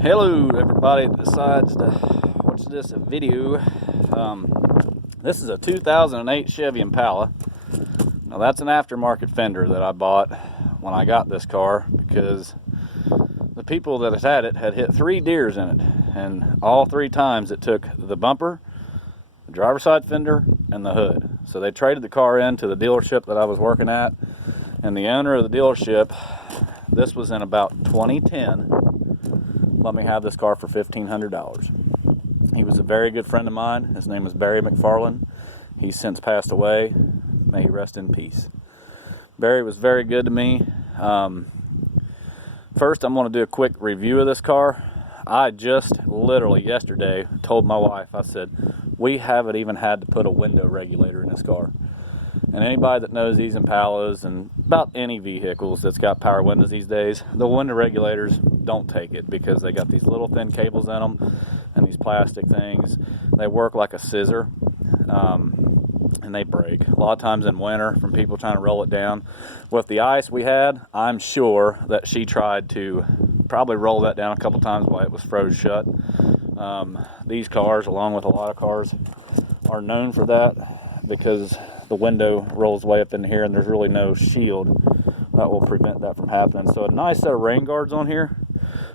Hello everybody that decides to watch this video. This is a 2008 Chevy Impala. Now that's an aftermarket fender that I bought when I got this car because the people that had it had hit 3 deers in it, and all 3 times it took the bumper, the driver's side fender, and the hood. So they traded the car in to the dealership that I was working at, and the owner of the dealership, this was in about 2010, let me have this car for $1,500. He was a very good friend of mine. His name was Barry McFarland. He's since passed away. May he rest in peace. Barry was very good to me. First, I'm going to do a quick review of this car. I just literally yesterday told my wife, I said, we haven't even had to put a window regulator in this car. And anybody that knows these Impalas and about any vehicles that's got power windows these days, the window regulators don't take it because they got these little thin cables in them and these plastic things. They work like a scissor, and they break. A lot of times in winter from people trying to roll it down. With the ice we had, I'm sure that she tried to probably roll that down a couple times while it was froze shut. These cars, along with a lot of cars, are known for that because the window rolls way up in here and there's really no shield that will prevent that from happening. So a nice set of rain guards on here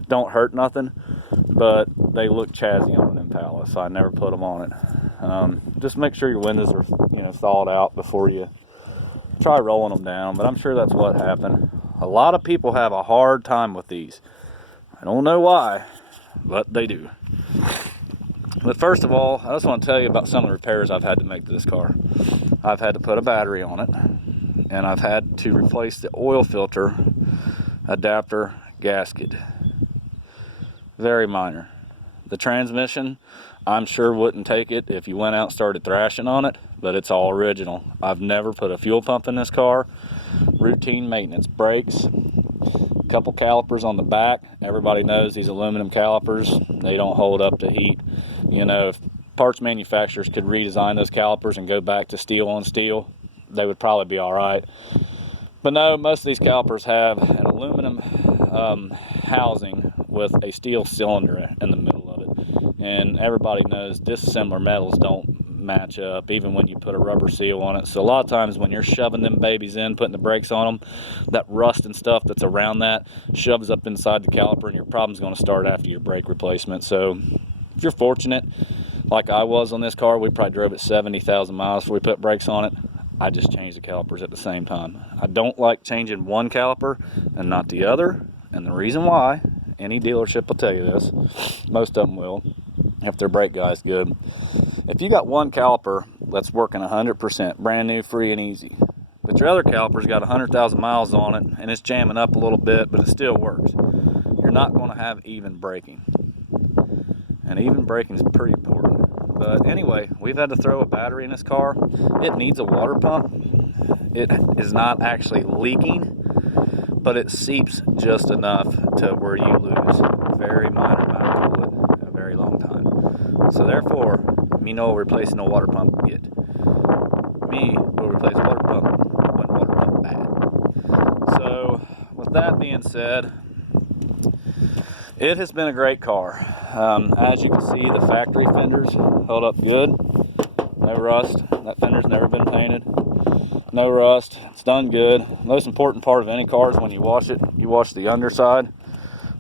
don't hurt nothing, but they look chassis on an Impala, so I never put them on it. Just make sure your windows are thawed out before you try rolling them down, but I'm sure that's what happened. A lot of people have a hard time with these. I don't know why, but they do. But first of all, I just want to tell you about some of the repairs I've had to make to this car. I've had to put a battery on it, and I've had to replace the oil filter adapter gasket. Very minor. The transmission, I'm sure wouldn't take it if you went out and started thrashing on it, but it's all original. I've never put a fuel pump in this car. Routine maintenance. Brakes, a couple calipers on the back. Everybody knows these aluminum calipers, they don't hold up to heat. If parts manufacturers could redesign those calipers and go back to steel on steel, they would probably be all right. But no, most of these calipers have an aluminum housing with a steel cylinder in the middle of it. And everybody knows dissimilar metals don't match up, even when you put a rubber seal on it. So a lot of times when you're shoving them babies in, putting the brakes on them, that rust and stuff that's around that shoves up inside the caliper, and your problem's going to start after your brake replacement. So if you're fortunate, like I was on this car, we probably drove it 70,000 miles before we put brakes on it. I just changed the calipers at the same time. I don't like changing one caliper and not the other. And the reason why, any dealership will tell you this, most of them will, if their brake guy's good. If you got one caliper that's working 100%, brand new, free and easy, but your other caliper's got 100,000 miles on it and it's jamming up a little bit, but it still works, you're not going to have even braking. And even braking is pretty important. But anyway, we've had to throw a battery in this car. It needs a water pump. It is not actually leaking, but it seeps just enough to where you lose a very minor amount of fluid in a very long time. So therefore, me no replacing a water pump yet. Me will replace a water pump when water pump bad. So with that being said, it has been a great car. As you can see, the factory fenders held up good. No rust. That fender's never been painted. No rust. It's done good. Most important part of any car is when you wash it, you wash the underside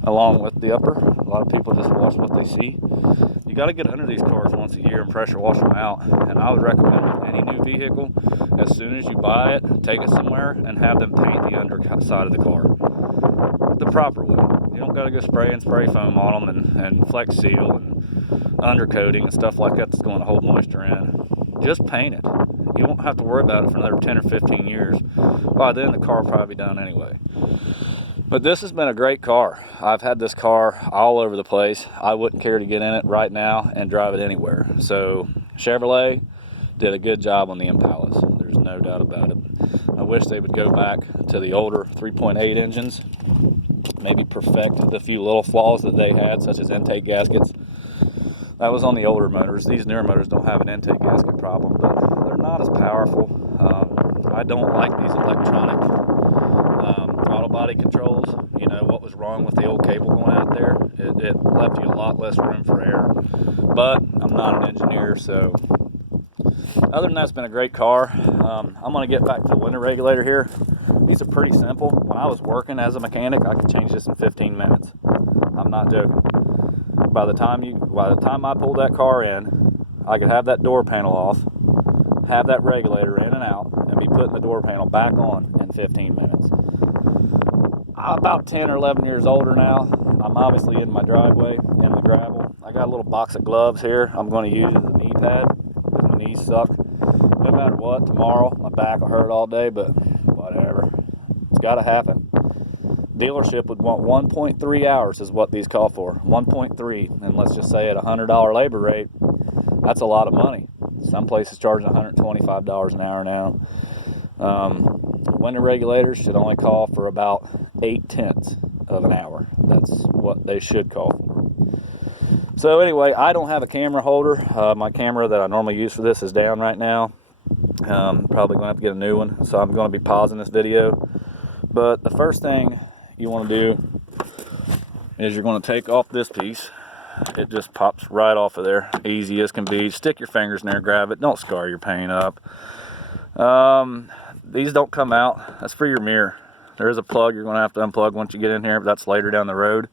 along with the upper. A lot of people just wash what they see. You got to get under these cars once a year and pressure wash them out. And I would recommend with any new vehicle, as soon as you buy it, take it somewhere and have them paint the underside of the car the proper way. You don't got to go spray foam on them and flex seal and undercoating and stuff like that that's going to hold moisture in. Just paint it. You won't have to worry about it for another 10 or 15 years. By then the car will probably be done anyway. But this has been a great car. I've had this car all over the place. I wouldn't care to get in it right now and drive it anywhere. So Chevrolet did a good job on the Impalas. There's no doubt about it. I wish they would go back to the older 3.8 engines, maybe perfect the few little flaws that they had, such as intake gaskets. That was on the older motors. These newer motors don't have an intake gasket problem, but they're not as powerful. I don't like these electronic throttle body controls, you know, what was wrong with the old cable going out there. It left you a lot less room for error. But I'm not an engineer, so other than that, it's been a great car. I'm going to get back to the window regulator here. These are pretty simple. When I was working as a mechanic, I could change this in 15 minutes. I'm not joking. By the time I pulled that car in, I could have that door panel off, have that regulator in and out, and be putting the door panel back on in 15 minutes. I'm about 10 or 11 years older now. I'm obviously in my driveway, in the gravel. I got a little box of gloves here. I'm going to use as a knee pad because my knees suck. No matter what, tomorrow my back will hurt all day, but whatever. It's got to happen. Dealership would want 1.3 hours is what these call for. 1.3, and let's just say at $100 labor rate, that's a lot of money. Some places charging $125 an hour now. Window regulators should only call for about 0.8 of an hour. That's what they should call for. So anyway, I don't have a camera holder. My camera that I normally use for this is down right now. Probably going to have to get a new one, so I'm going to be pausing this video. But the first thing you want to do is you're going to take off this piece. It just pops right off of there, easy as can be. Stick your fingers in there, grab it, don't scar your paint up. These don't come out. That's for your mirror. There is a plug you're going to have to unplug once you get in here, but that's later down the road.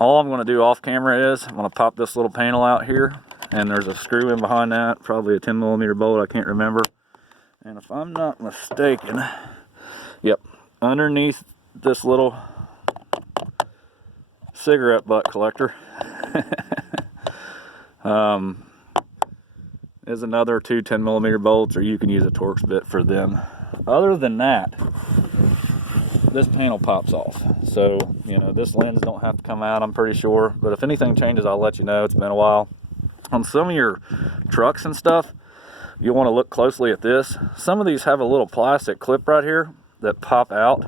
All I'm going to do off camera is I'm going to pop this little panel out here, and there's a screw in behind that, probably a 10mm bolt, I can't remember. And if I'm not mistaken, yep, underneath this little cigarette butt collector is another two 10mm bolts, or you can use a Torx bit for them. Other than that, this panel pops off. So, you know, this lens don't have to come out, I'm pretty sure. But if anything changes, I'll let you know. It's been a while. On some of your trucks and stuff, you'll want to look closely at this. Some of these have a little plastic clip right here that pop out,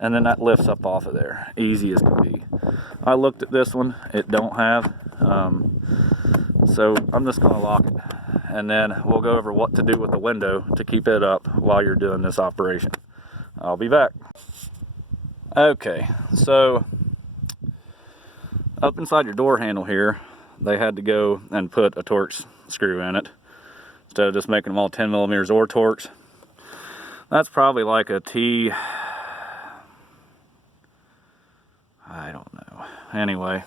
and then that lifts up off of there, easy as can be. I looked at this one, it don't have, so I'm just going to lock it, and then we'll go over what to do with the window to keep it up while you're doing this operation. I'll be back. Okay, so up inside your door handle here, they had to go and put a Torx screw in it instead of just making them all 10mm or Torx. That's probably like a T, I don't know. Anyway,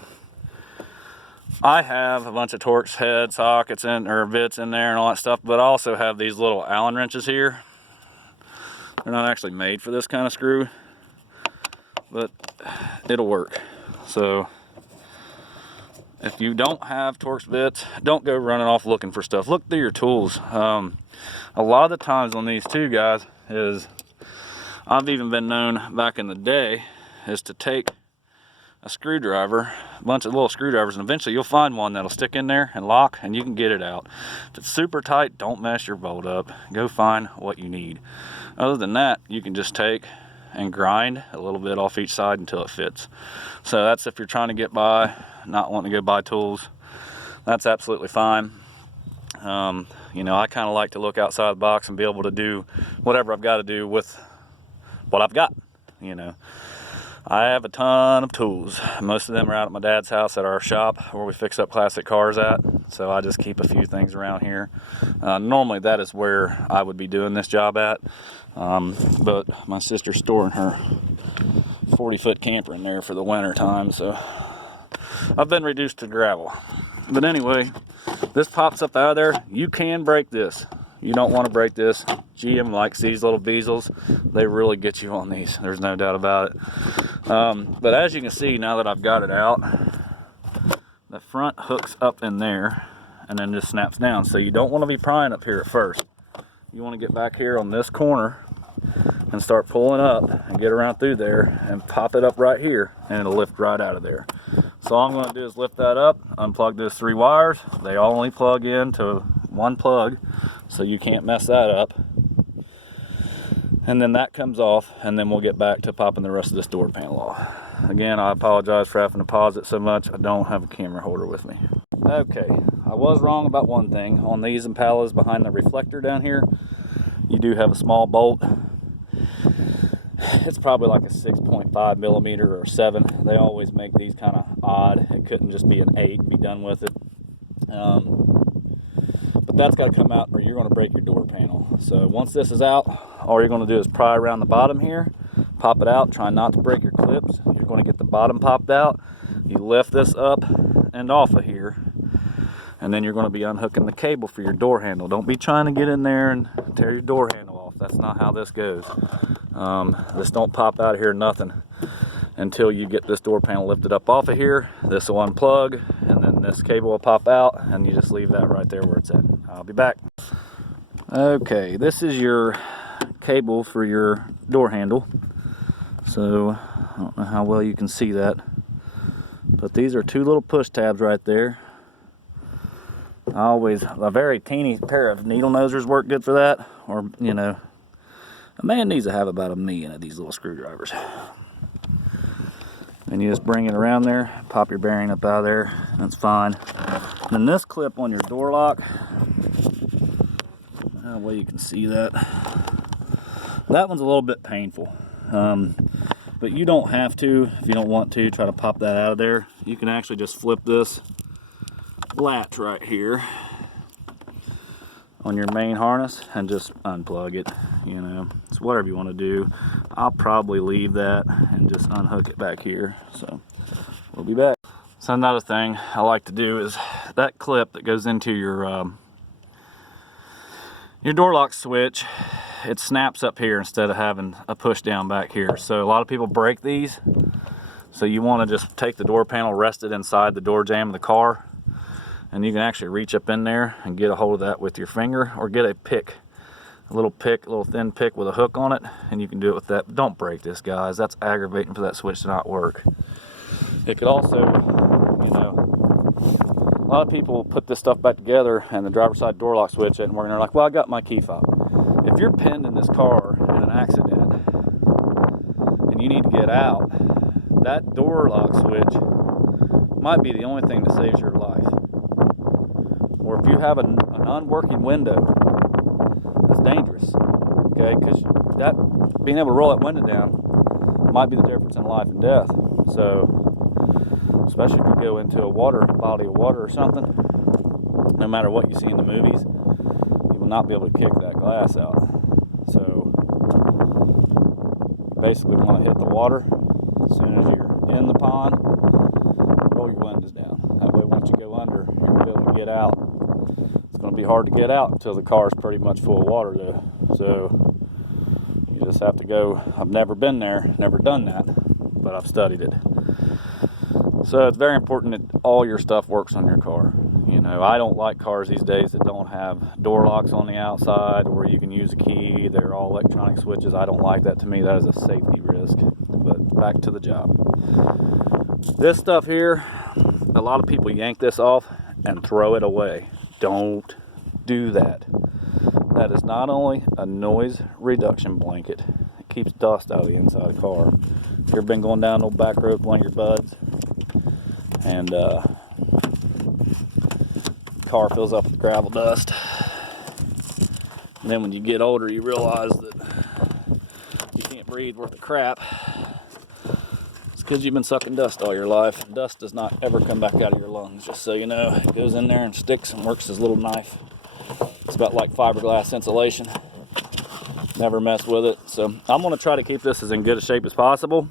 I have a bunch of Torx head sockets or bits in there and all that stuff, but I also have these little Allen wrenches here. They're not actually made for this kind of screw, but it'll work. So if you don't have Torx bits, don't go running off looking for stuff. Look through your tools. A lot of the times on these two guys is, I've even been known back in the day, is to take a screwdriver, a bunch of little screwdrivers, and eventually you'll find one that'll stick in there and lock, and you can get it out. If it's super tight, don't mess your bolt up. Go find what you need. Other than that, you can just take and grind a little bit off each side until it fits. So that's if you're trying to get by, not wanting to go buy tools. That's absolutely fine. You know, I kind of like to look outside the box and be able to do whatever I've got to do with what I've got, you know. I have a ton of tools. Most of them are out at my dad's house at our shop where we fix up classic cars at. So I just keep a few things around here. Normally that is where I would be doing this job at. But my sister's storing her 40-foot camper in there for the winter time. So I've been reduced to gravel. But anyway, this pops up out of there. You can break this. You don't want to break this. GM likes these little bezels. They really get you on these. There's no doubt about it. But as you can see, now that I've got it out, the front hooks up in there and then just snaps down. So you don't want to be prying up here at first. You want to get back here on this corner and start pulling up and get around through there and pop it up right here, and it'll lift right out of there. So all I'm going to do is lift that up, unplug those 3 wires. They all only plug in to one plug, so you can't mess that up. And then that comes off, and then we'll get back to popping the rest of this door panel off. Again, I apologize for having to pause it so much. I don't have a camera holder with me. Okay, I was wrong about one thing. On these Impalas behind the reflector down here, you do have a small bolt. It's probably like a 6.5 millimeter or 7. They always make these kind of odd. It couldn't just be an 8 and be done with it. But that's got to come out or you're going to break your door panel. So once this is out, all you're going to do is pry around the bottom here, pop it out, try not to break your clips. You're going to get the bottom popped out. You lift this up and off of here, and then you're going to be unhooking the cable for your door handle. Don't be trying to get in there and tear your door handle off. That's not how this goes. This don't pop out of here nothing until you get this door panel lifted up off of here. This will unplug, and then this cable will pop out, and you just leave that right there where it's at. I'll be back. Okay, this is your cable for your door handle. So I don't know how well you can see that, but these are 2 little push tabs right there. A very teeny pair of needle nosers work good for that, or you know, a man needs to have about 1 million of these little screwdrivers. And you just bring it around there, pop your bearing up out of there, that's fine. And then this clip on your door lock, well, you can see that. That one's a little bit painful, but you don't have to if you don't want to try to pop that out of there. You can actually just flip this latch right here on your main harness and just unplug it. You know, it's whatever you want to do. I'll probably leave that and just unhook it back here. So we'll be back. So another thing I like to do is that clip that goes into your door lock switch, it snaps up here instead of having a push down back here. So a lot of people break these. So you want to just take the door panel, rest it inside the door jamb of the car, and you can actually reach up in there and get a hold of that with your finger, or get a pick, a little thin pick with a hook on it, and you can do it with that. But don't break this, guys. That's aggravating for that switch to not work. It could also, you know, a lot of people put this stuff back together and the driver's side door lock switch isn't working. They're like, well, I got my key fob. If you're pinned in this car in an accident and you need to get out, that door lock switch might be the only thing that saves your life. Or if you have an unworking window, that's dangerous, okay? Because that being able to roll that window down might be the difference in life and death. So, especially if you go into a body of water or something, no matter what you see in the movies, you will not be able to kick that glass out. So, basically, you want to hit the water as soon as you're in the pond. Roll your windows down. That way, once you go under, you're going to be able to get out. It's going to be hard to get out until the car is pretty much full of water, though. So you just have to go. I've never been there, never done that, but I've studied it. So it's very important that all your stuff works on your car. You know, I don't like cars these days that don't have door locks on the outside, or you can use a key. They're all electronic switches. I don't like that. To me, that is a safety risk. But back to the job. This stuff here, a lot of people yank this off and throw it away. Don't do that. That is not only a noise reduction blanket, it keeps dust out of the inside of the car. You ever been going down an old back road with one of your buds, and car fills up with gravel dust, and then when you get older you realize that you can't breathe worth of crap. It's because you've been sucking dust all your life. Dust does not ever come back out of your lungs, just so you know. It goes in there and sticks and works as a little knife. It's about like fiberglass insulation. Never mess with it. So I'm going to try to keep this as in good a shape as possible.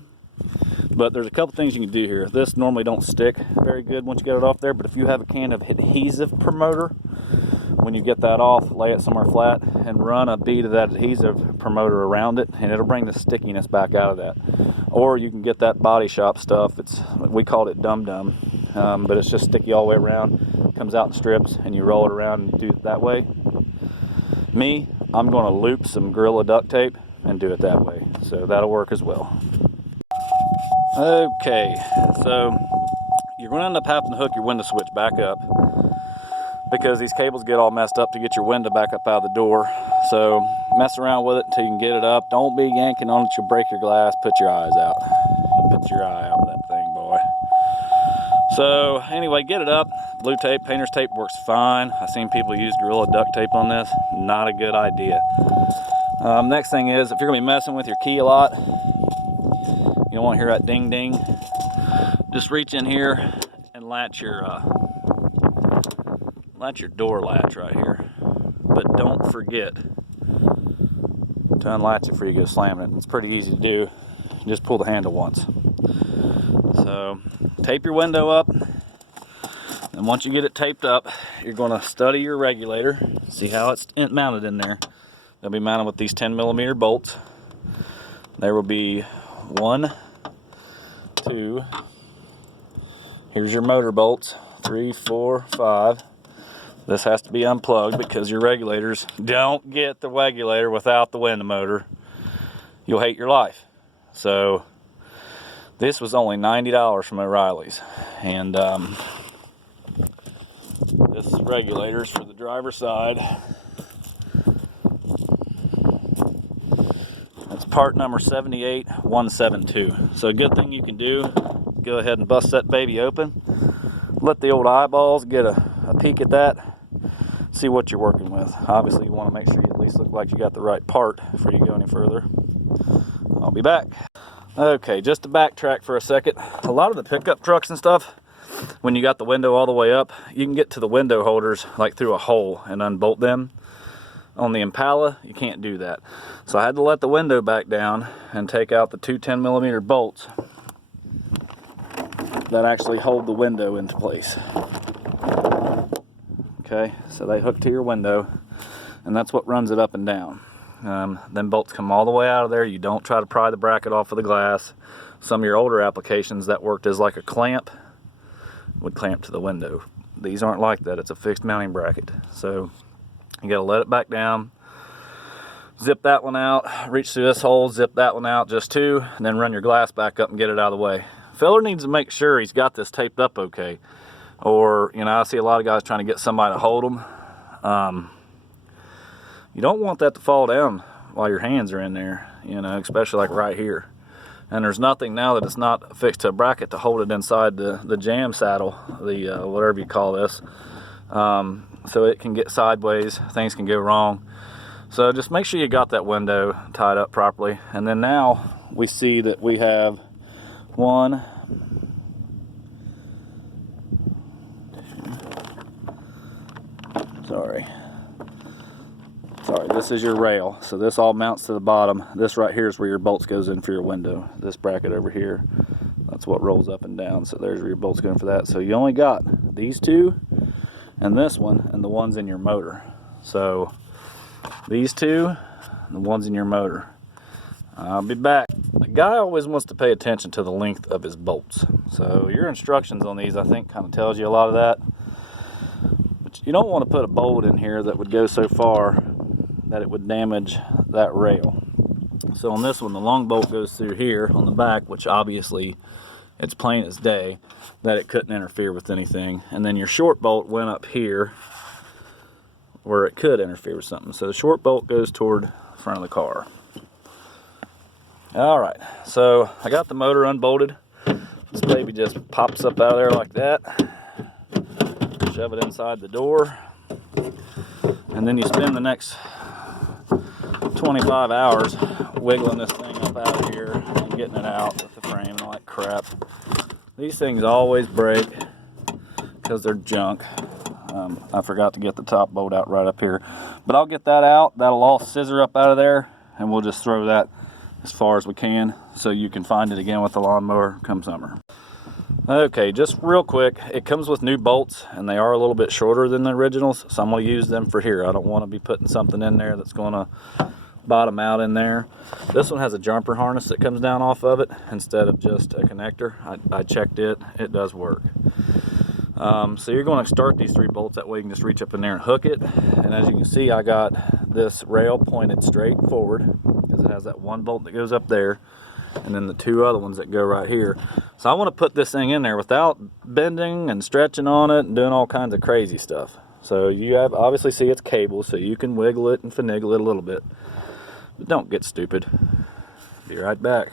But there's a couple things you can do here. This normally don't stick very good once you get it off there, but if you have a can of adhesive promoter, when you get that off, lay it somewhere flat and run a bead of that adhesive promoter around it, and it'll bring the stickiness back out of that. Or you can get that Body Shop stuff. We called it Dum Dum, but it's just sticky all the way around. Comes out in strips, and you roll it around and do it that way. I'm going to loop some Gorilla duct tape and do it that way. So that'll work as well. Okay, so you're going to end up having to hook your window switch back up because these cables get all messed up to get your window back up out of the door. So mess around with it until you can get it up. Don't be yanking on it, you'll break your glass. Put your eyes out. Put your eye out with that thing, boy. So anyway, get it up. Blue tape, painter's tape works fine. I've seen people use Gorilla duct tape on this. Not a good idea. Next thing is, if you're gonna be messing with your key a lot, you don't want to hear that ding ding. Just reach in here and latch your door latch right here. But don't forget to unlatch it before you go slamming it. It's pretty easy to do. Just pull the handle once. So tape your window up, and once you get it taped up, you're going to study your regulator, see how it's mounted in there. They'll be mounted with these 10mm bolts. There will be 1, 2, here's your motor bolts, 3, 4, 5. This has to be unplugged because your regulators, don't get the regulator without the window motor. You'll hate your life. So this was only $90 from O'Reilly's, and this regulator is for the driver's side. It's part number 78172. So a good thing you can do, go ahead and bust that baby open, let the old eyeballs get a peek at that, see what you're working with. Obviously you want to make sure you at least look like you got the right part before you go any further. I'll be back. Okay, just to backtrack for a second, a lot of the pickup trucks and stuff, when you got the window all the way up, you can get to the window holders like through a hole and unbolt them. On the Impala, you can't do that. So I had to let the window back down and take out the 2 10mm bolts that actually hold the window into place. Okay, so they hook to your window, and that's what runs it up and down. Then bolts come all the way out of there. You don't try to pry the bracket off of the glass. Some of your older applications that worked as like a clamp would clamp to the window. These aren't like that. It's a fixed mounting bracket. So you gotta let it back down, zip that one out, reach through this hole, zip that one out, just 2, and then run your glass back up and get it out of the way. Filler needs to make sure he's got this taped up okay. Or, you know, I see a lot of guys trying to get somebody to hold them. You don't want that to fall down while your hands are in there, you know, especially like right here. And there's nothing now that it's not affixed to a bracket to hold it inside the jam saddle, the whatever you call this. So it can get sideways, things can go wrong. So just make sure you got that window tied up properly. And then now we see that we have 1, sorry, this is your rail. So this all mounts to the bottom. This right here is where your bolts goes in for your window. This bracket over here, that's what rolls up and down. So there's where your bolts go in for that. So you only got these 2 and this one and the ones in your motor. So these 2 and the ones in your motor. I'll be back. The guy always wants to pay attention to the length of his bolts. So your instructions on these, I think, kind of tells you a lot of that. But you don't want to put a bolt in here that would go so far that it would damage that rail. So on this one, the long bolt goes through here on the back, which obviously it's plain as day that it couldn't interfere with anything. And then your short bolt went up here where it could interfere with something. So the short bolt goes toward the front of the car. All right, so I got the motor unbolted. This baby just pops up out of there like that. Shove it inside the door. And then you spend the next 25 hours wiggling this thing up out of here and getting it out with the frame and all that crap. These things always break because they're junk. I forgot to get the top bolt out right up here, but I'll get that out. That'll all scissor up out of there, and we'll just throw that as far as we can so you can find it again with the lawnmower come summer. Okay, just real quick, it comes with new bolts, and they are a little bit shorter than the originals, so I'm going to use them for here. I don't want to be putting something in there that's going to bottom out in there. This one has a jumper harness that comes down off of it instead of just a connector. I checked it, it does work. So you're going to start these 3 bolts, that way you can just reach up in there and hook it. And as you can see, I got this rail pointed straight forward because it has that 1 bolt that goes up there and then the 2 other ones that go right here. So I want to put this thing in there without bending and stretching on it and doing all kinds of crazy stuff. So you have obviously see it's cable, so you can wiggle it and finagle it a little bit, but don't get stupid. Be right back.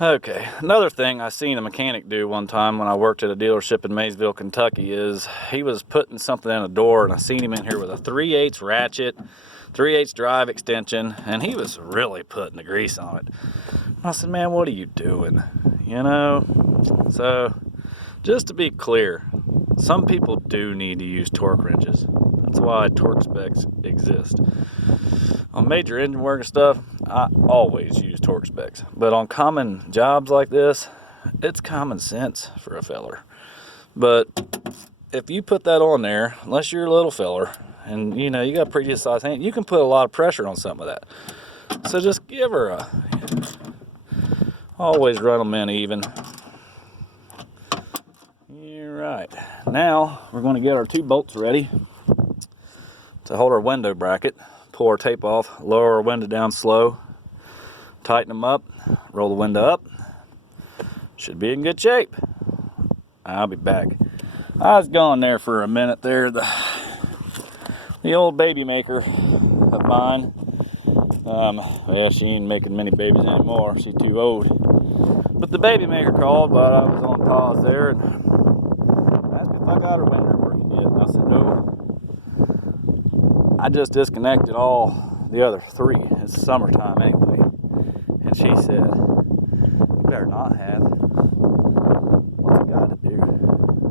Okay, another thing I seen a mechanic do one time when I worked at a dealership in Maysville, Kentucky, is he was putting something in a door, and I seen him in here with a 3/8 ratchet 3/8 drive extension, and he was really putting the grease on it. I said, man, what are you doing? You know? So, just to be clear, some people do need to use torque wrenches. That's why torque specs exist. On major engine work and stuff, I always use torque specs. But on common jobs like this, it's common sense for a feller. But if you put that on there, unless you're a little feller, and you know, you got a pretty good sized hand, you can put a lot of pressure on some of that. So just give her a, always run them in even. You're right. Now we're going to get our 2 bolts ready to hold our window bracket. Pull our tape off, lower our window down slow, tighten them up, roll the window up. Should be in good shape. I'll be back. I was gone there for a minute there. The old baby maker of mine. Yeah, she ain't making many babies anymore. She's too old. But the baby maker called while I was on pause there and asked me if I got her window working yet. And I said no. I just disconnected all the other 3. It's summertime anyway. And she said, you better not have. What's it got to do?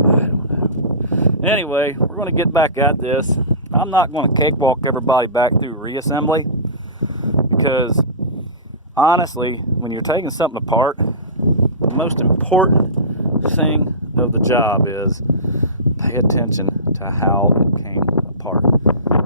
I don't know. Anyway, we're going to get back at this. I'm not going to cakewalk everybody back through reassembly because honestly, when you're taking something apart, the most important thing of the job is pay attention to how it came apart.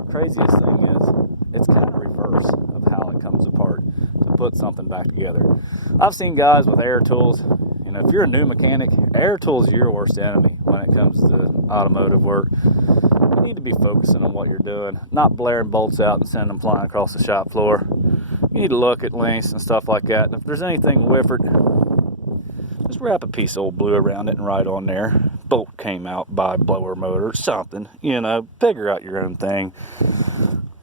Craziest thing is it's kind of reverse of how it comes apart to put something back together. I've seen guys with air tools. You know, if you're a new mechanic, air tools are your worst enemy when it comes to automotive work. You need to be focusing on what you're doing, not blaring bolts out and sending them flying across the shop floor. You need to look at lengths and stuff like that. And if there's anything whiffered, just wrap a piece of old blue around it and write on there, bolt came out by blower motor, something, you know, figure out your own thing.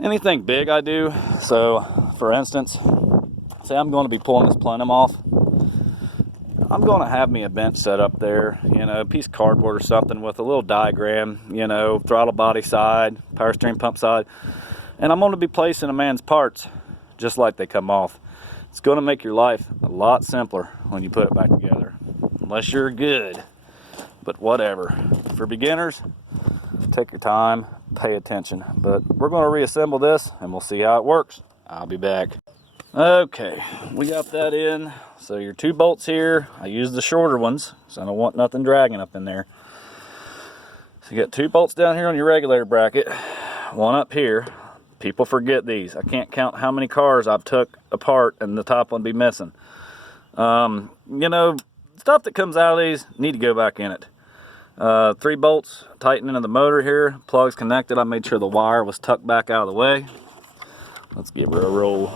Anything big I do, so for instance, say I'm going to be pulling this plenum off, I'm going to have me a bench set up there, you know, a piece of cardboard or something with a little diagram, you know, throttle body side, power steering pump side, and I'm going to be placing a man's parts just like they come off. It's going to make your life a lot simpler when you put it back together, unless you're good, but whatever. For beginners, take your time, pay attention, but we're going to reassemble this and we'll see how it works. I'll be back. Okay, we got that in. So your 2 bolts here, I use the shorter ones, so I don't want nothing dragging up in there. So you got 2 bolts down here on your regulator bracket, 1 up here. People forget these. I can't count how many cars I've took apart and the top one be missing. You know, stuff that comes out of these need to go back in it. 3 bolts tighten into the motor here, plugs connected. I made sure the wire was tucked back out of the way. Let's give her a roll.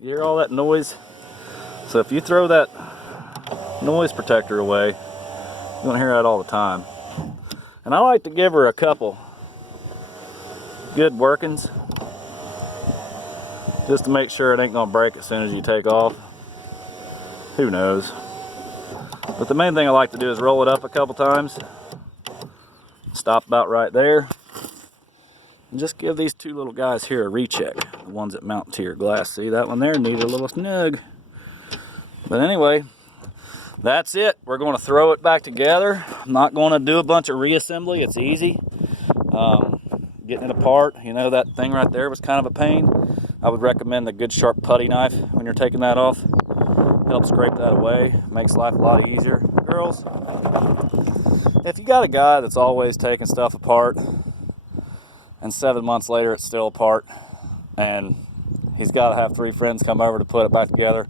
You hear all that noise? So if you throw that noise protector away, you're gonna hear that all the time. And I like to give her a couple good workings just to make sure it ain't gonna break as soon as you take off. Who knows? But the main thing I like to do is roll it up a couple times, stop about right there, and just give these 2 little guys here a recheck. The ones that mount to your glass. See, that one there needed a little snug. But anyway, that's it. We're going to throw it back together. I'm not going to do a bunch of reassembly. It's easy. Getting it apart, you know, that thing right there was kind of a pain. I would recommend a good sharp putty knife when you're taking that off. Helps scrape that away, makes life a lot easier. Girls, if you got a guy that's always taking stuff apart and 7 months later it's still apart and he's got to have 3 friends come over to put it back together,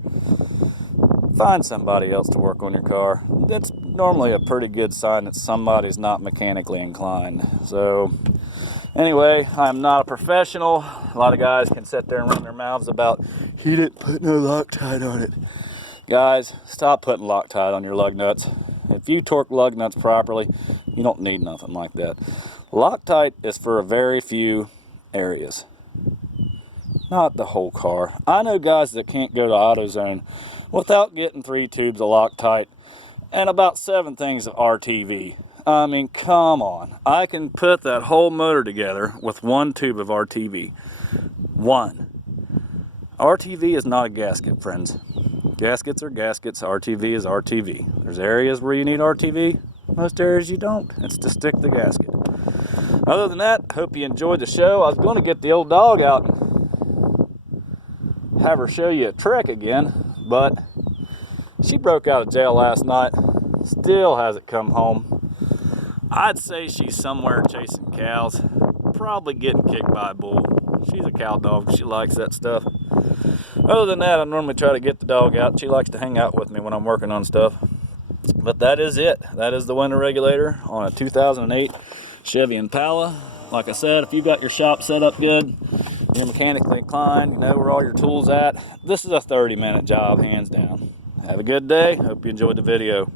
find somebody else to work on your car. That's normally a pretty good sign that somebody's not mechanically inclined. So anyway, I'm not a professional. A lot of guys can sit there and run their mouths about, he didn't put no Loctite on it. Guys, stop putting Loctite on your lug nuts. If you torque lug nuts properly, you don't need nothing like that. Loctite is for a very few areas, not the whole car. I know guys that can't go to AutoZone without getting 3 tubes of Loctite and about 7 things of RTV. I mean, come on. I can put that whole motor together with one tube of RTV. One. RTV is not a gasket, friends. Gaskets are gaskets, RTV is RTV. There's areas where you need RTV, most areas you don't. It's to stick the gasket. Other than that, hope you enjoyed the show. I was going to get the old dog out and have her show you a trick again, but she broke out of jail last night. Still hasn't come home. I'd say she's somewhere chasing cows, probably getting kicked by a bull. She's a cow dog. She likes that stuff. Other than that, I normally try to get the dog out. She likes to hang out with me when I'm working on stuff. But that is it. That is the window regulator on a 2008 Chevy Impala. Like I said, if you got your shop set up good, you're mechanically inclined, you know where all your tools at, this is a 30-minute job, hands down. Have a good day. Hope you enjoyed the video.